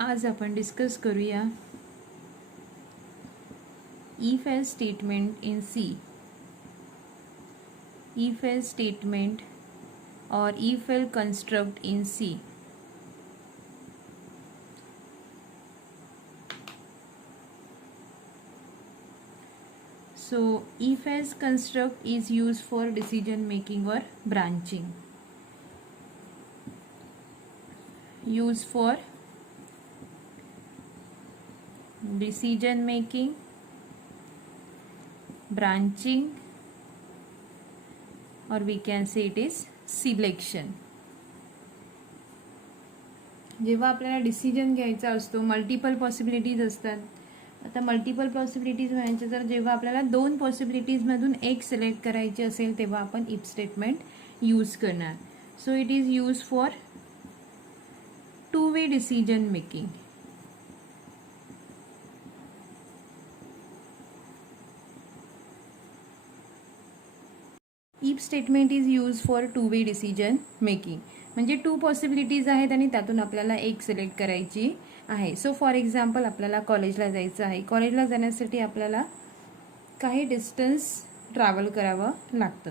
आज आपण डिस्कस करूया if else statement in C. If else statement or if else construct in C. So if else construct is used for decision making or branching. Used for decision making, branching, or we can say it is selection. जेव्हा आपल्याला decision घ्यायचा असतो multiple possibilities असतात. आता multiple possibilities म्हणजे जर जेव्हा आपल्याला दोन पॉसिबिलिटीजमधून एक सिलेक्ट करायची असेल तेव्हा आपण इफ स्टेटमेंट यूज करणार. So it is use for two way decision making. If statement is use for two way decision making म्हणजे टू पॉसिबिलिटीज आहेत आणि त्यातून आपल्याला एक सिलेक्ट करायची आहे. सो फॉर एक्झाम्पल आपल्याला कॉलेजला जायचं आहे. कॉलेजला जाण्यासाठी आपल्याला काही डिस्टन्स ट्रॅव्हल करावं लागतं.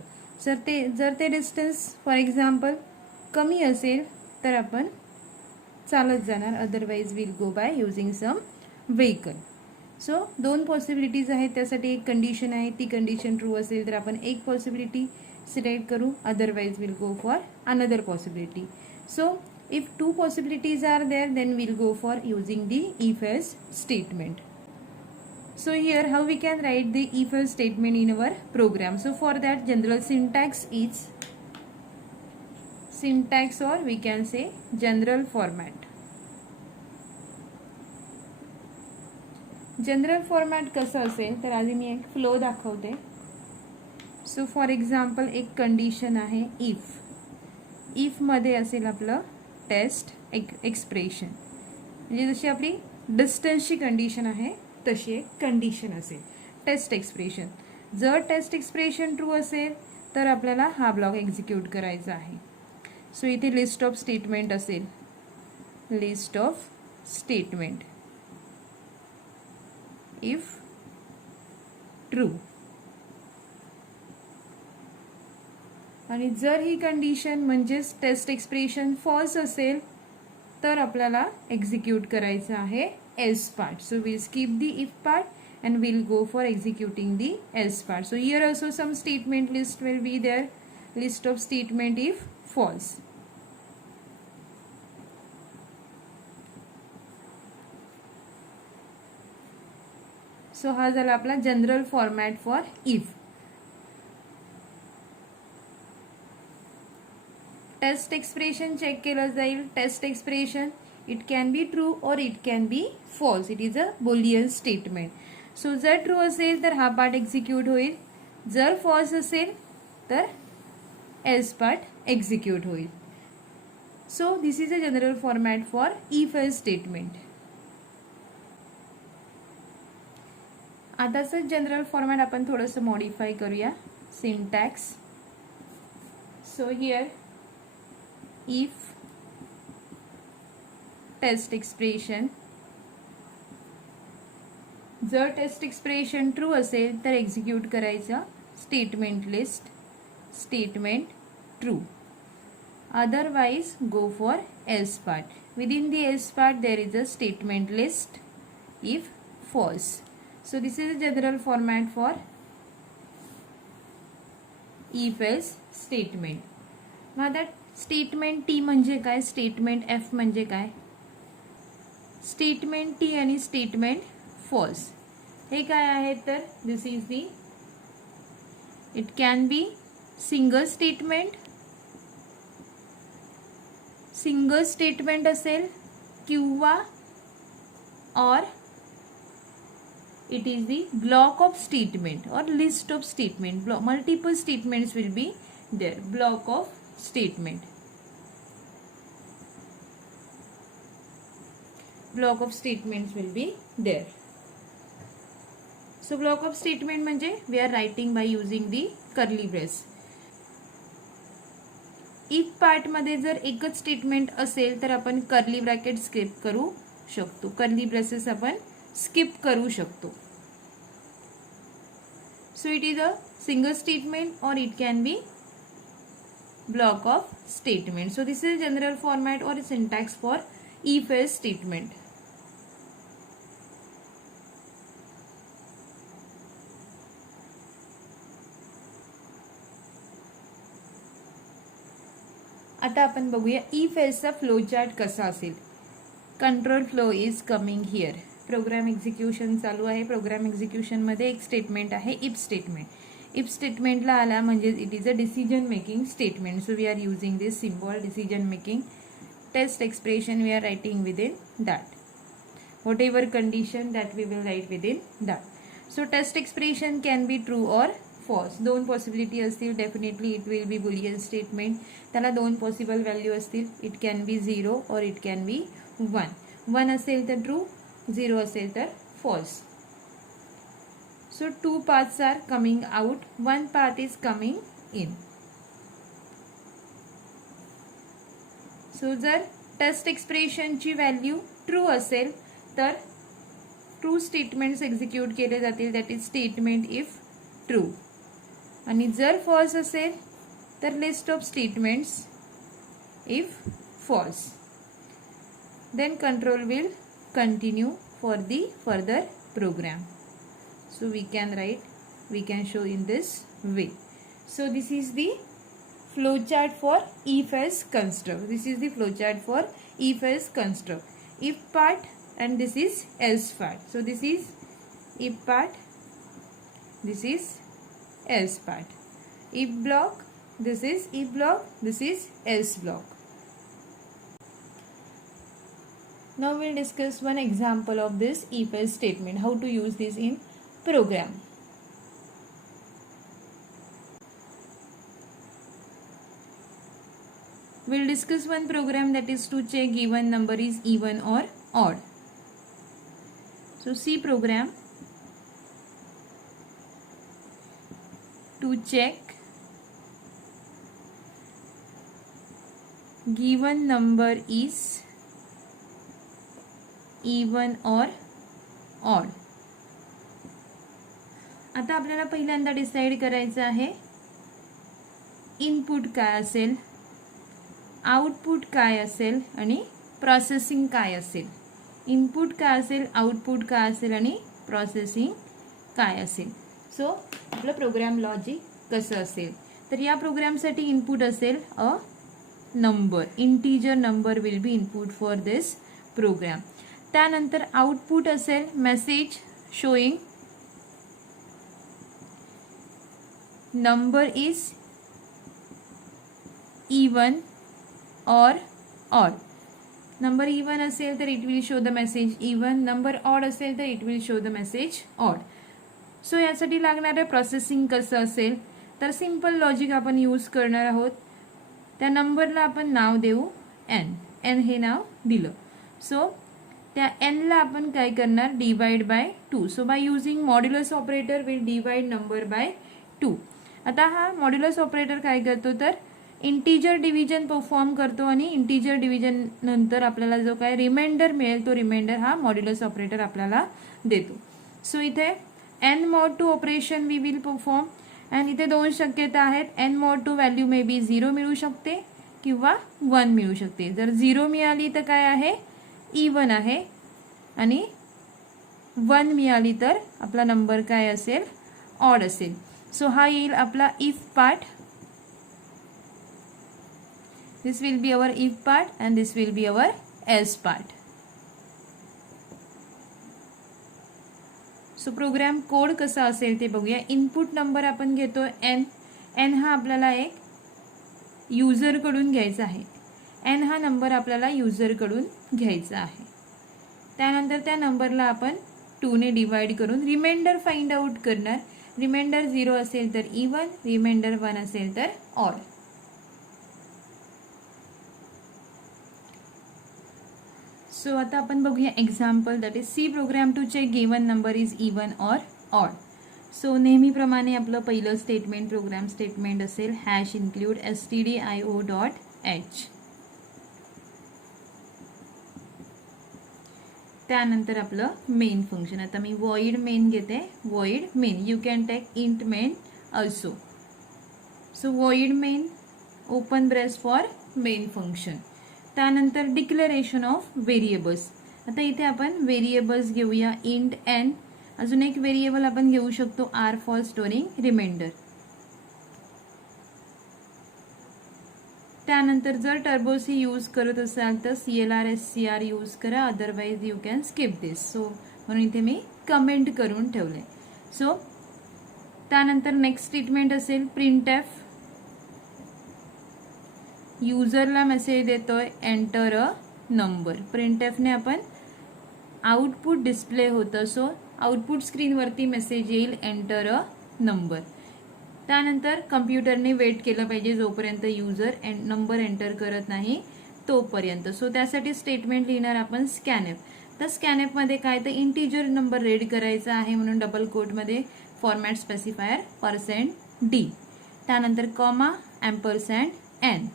जर ते डिस्टन्स फॉर एक्झाम्पल कमी असेल तर आपण चालत जाणार, otherwise will go by using some vehicle. So दोन पॉसिबिलिटीज आहेत, त्यासाठी एक कंडिशन आहे. ती कंडिशन ट्रू असेल तर आपण एक पॉसिबिलिटी सिलेक्ट करू, otherwise will go for another possibility. So if two possibilities are there, then we'll go for using the if else statement. So here how we can write the if else statement in our program. So for that general syntax is syntax, or we can say general format. General format कसं असेल तर आधी मी एक flow दाखवते. So for example एक condition आहे if मध्ये असेल आपलं टेस्ट एक्सप्रेशन, म्हणजे जशी आपली डिस्टन्सची कंडिशन आहे तशी एक कंडिशन असेल टेस्ट एक्सप्रेशन. जर टेस्ट एक्सप्रेशन ट्रू असेल तर आपल्याला हा ब्लॉक एक्झिक्यूट करायचा आहे. सो इथे लिस्ट ऑफ स्टेटमेंट असेल, list of statement if true. आणि जर ही कंडिशन म्हणजेच टेस्ट एक्सप्रेशन फॉल्स असेल तर आपल्याला एक्झिक्यूट करायचं आहे else part. So will skip the if part and will go for executing the else part. So here also some statement list will be there, list of statement if false. So हा झाला आपला general format for if. Test expression check केलं जाईल. Taste expression it can be true or it can be false. It is a boolean statement. So जर true असेल तर हा part execute होईल, जर फॉल्स असेल तर एल्स पार्ट एक्झिक्यूट होईल. So this is a general format for if else statement. आताचं जनरल फॉर्मॅट आपण थोडंसं मॉडिफाय करूया. Syntax. So here if test expression, जर टेस्ट एक्सप्रेशन ट्रू असेल तर एक्झिक्यूट करायचं statement list statement true, otherwise go for else part. Within the else part there is a statement list if false. So this is a general format for if else statement. मग आता statement T म्हणजे काय, statement F म्हणजे काय, statement T आणि statement false हे काय आहे तर this is the, it can be single statement असेल किंवा or it is the block of statement or list of statement. Multiple statements will be there. Block of statement, block of statements will be there. So block of statement म्हणजे we are writing by using the curly brace. if part मध्ये जर एकच statement असेल तर आपण curly bracket skip करू शकतो. Curly braces आपण स्किप करू शकतो. So it is a single statement or it can be block of statement. So this is general format or syntax for if else statement. आता आपण बघूया if else चा flow chart कसा असेल. Control flow is coming here. Program execution चालू आहे. Programme execution मध्ये एक स्टेटमेंट आहे इफ स्टेटमेंट. इफ स्टेटमेंटला आला म्हणजे it is a decision making statement. So we are using this symbol decision making. Test expression we are writing within that. whatever condition that we will write within that. So test expression can be true or false. दोन possibility असतील. Definitely it will be Boolean statement. त्याला दोन possible value असतील. It can बी 0 और it can बी 1. 1 असेल तर true, 0 असेल तर false. So two paths are coming out, one path is coming in. So जर टेस्ट एक्सप्रेशन ची व्हॅल्यू ट्रू असेल तर ट्रू स्टेटमेंट्स एक्झिक्यूट केले जातील. That is statement if true. आणि जर फॉल्स असेल तर list of statements if false. Then control will continue for the further program. So we can write, we can show in this way. So this is the flowchart for if else construct. This is the flowchart for if else construct. If part and this is else part. So this is if part, this is else part. If block, this is if block, this is else block. Now we'll discuss one example of this if else statement. How to use this in program. We'll discuss one program that is to check given number is even or odd. So C program to check given number is even or odd. आता आपल्याला पहिल्यांदा decide करायचं आहे input काय असेल, output काय असेल आणि प्रोसेसिंग काय असेल. इनपुट काय असेल, आउटपुट काय असेल आणि प्रोसेसिंग काय असेल. सो आपलं प्रोग्राम लॉजिक कसं असेल तर या प्रोग्रामसाठी इनपुट असेल a number. Integer number will be input for this program. त्यानंतर आउटपुट असेल message showing number is even or odd. Number even असेल तर it will show the message even. Number odd असेल तर it will show the message odd. So यासाठी लागणारे processing कसं असेल तर सिंपल लॉजिक आपण यूज करणार आहोत. त्या नंबरला आपण नाव देऊ n. n हे नाव दिलं. सो त्या n ला आपण काय करणार divide by 2. So by using modulus operator will divide number by 2. आता हा मॉड्युलस ऑपरेटर काय करतो तर इंटीजर डिव्हिजन परफॉर्म करतो आणि इंटीजर डिव्हिजन नंतर आपल्याला जो काय रिमाइंडर मिळेल तो रिमाइंडर हा मॉड्युलस ऑपरेटर आपल्याला देतो. सो इथे n mod 2 operation we will perform आणि इथे दोन शक्यता आहेत. n mod 2 value may be 0 मिळू शकते किंवा 1 मिळू शकते. जर 0 मिळाली तर काय आहे इवन आहे आणि 1 मिळाली तर आपला नंबर काय असेल ऑड असेल. सो हा येईल आपला if part. This will be our if part and this will be our else part. So program code कसा असेल ते बघूया. इनपुट नंबर आपण घेतो n. n हा आपल्याला एक युजर कडून घ्यायचा आहे. n हा नंबर आपल्याला युजर कडून घ्यायचा आहे. त्यानंतर त्या नंबरला आपण 2 ने डिवाइड करून रिमाइंडर फाइंड आउट करणार. रिमाइंडर 0 असेल तर इवन, रिमाइंडर 1 असेल तर ऑड. सो आता आपण बघूया example that is C program to check given number is even or odd. So नेहमीप्रमाणे आपलं पहिलं स्टेटमेंट प्रोग्राम स्टेटमेंट असेल हॅश इन्क्लूड stdio.h. त्यानंतर आपलं मेन फंक्शन. आता मी void main घेते. void main, you can take int main also. So void main open brace for main function. त्यानंतर डिक्लेरेशन ऑफ व्हेरिएबल्स. आता इथे आपण व्हेरिएबल्स घेऊया इंट एन. अजून एक व्हेरिएबल आपण घेऊ शकतो आर फॉर स्टोरिंग रिमाइंडर. त्यानंतर जर टर्बो सी यूज करत असाल तर CLR/SCR यूज करा, otherwise you can skip this. So म्हणून इथे मी कमेंट करून ठेवले. सो त्यानंतर नेक्स्ट स्टेटमेंट असेल प्रिंट एफ. युजरला मेसेज देतोय एंटर अ नंबर. प्रिंट एफने आपण आउटपुट डिस्प्ले होतं. सो आउटपुट स्क्रीनवरती मेसेज येईल एंटर अ नंबर. त्यानंतर कम्प्युटरने वेट केलं पाहिजे जोपर्यंत युजर नंबर एंटर करत नाही तोपर्यंत. सो त्यासाठी स्टेटमेंट लिहिणार आपण स्कॅनएफ. तर स्कॅनएफमध्ये काय तर इंटिजर नंबर रीड करायचा आहे म्हणून डबल कोटमध्ये फॉर्मॅट स्पेसिफायर %d. त्यानंतर comma ampersand n,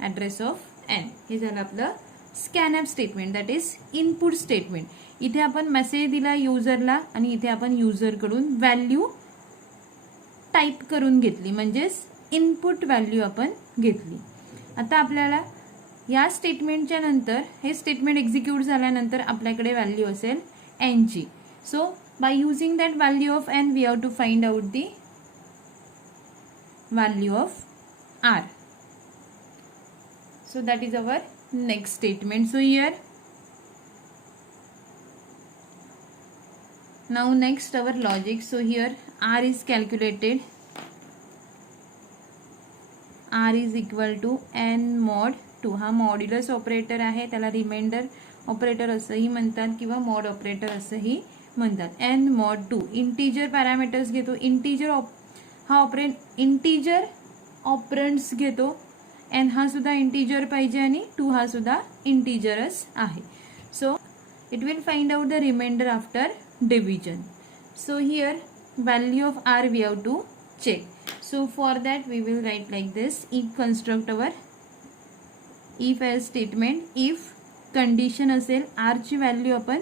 address of n. हे झालं आपलं scanf statement, that is input statement. इथे आपण मेसेज दिला युजरला आणि इथे आपण युजरकडून व्हॅल्यू टाईप करून घेतली, म्हणजेच इनपुट व्हॅल्यू आपण घेतली. आता आपल्याला या स्टेटमेंटच्या नंतर हे स्टेटमेंट एक्झिक्यूट झाल्यानंतर आपल्याकडे व्हॅल्यू असेल n ची. So by using that value of n we have to find out the value of r. So that is our next statement. So here now next our logic. So here r is calculated. r is equal to n mod 2. हा modulus operator आहे, त्याला reminder operator असंही म्हणतात किंवा mod operator असंही म्हणतात. n mod 2 integer parameters घेतो. Integer operands घेतो. n हा सुद्धा इंटिजर पाहिजे आणि 2 हा सुद्धा इंटिजरच आहे. So it will find out the remainder after division. So here value of r we have to check. So for that we will write like this. If construct our if else statement. if condition असेल r ची value आपण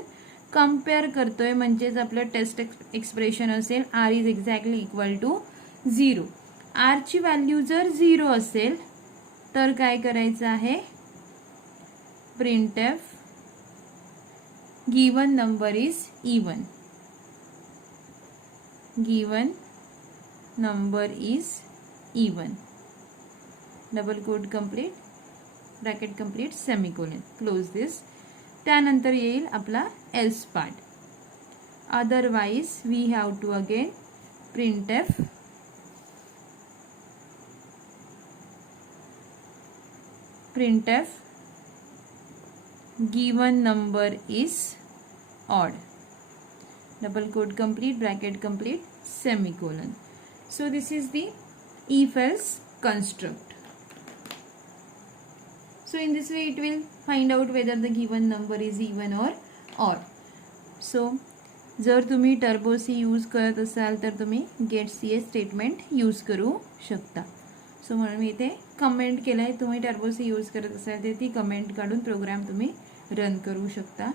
compare करतोय म्हणजेच आपलं test expression असेल r is exactly equal to 0. r ची value जर 0 असेल तर काय करायचं आहे, printf given number is even. given number is even, double quote complete, bracket complete, semicolon, close this. त्यानंतर येईल आपला else part. Otherwise we have to again printf given number is odd, double quote complete, bracket complete, semicolon. So this is the if else construct. So in this way it will find out whether the given number is even or odd. So जर तुम्ही turbo C use करत असाल तर तुम्ही gate C statement use करू शकता. So म्हणून मी इथे कमेंट केलंय. तुम्ही टर्बो सी यूज करत असाल तर ती कमेंट काढून प्रोग्राम तुम्ही रन करू शकता.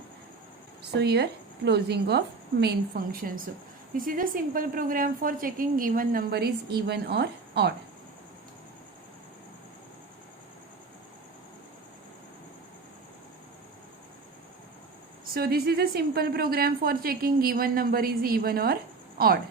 So here closing of main function. So this is a simple program for checking given number is even or odd. So this is a simple program for checking given number is even or odd.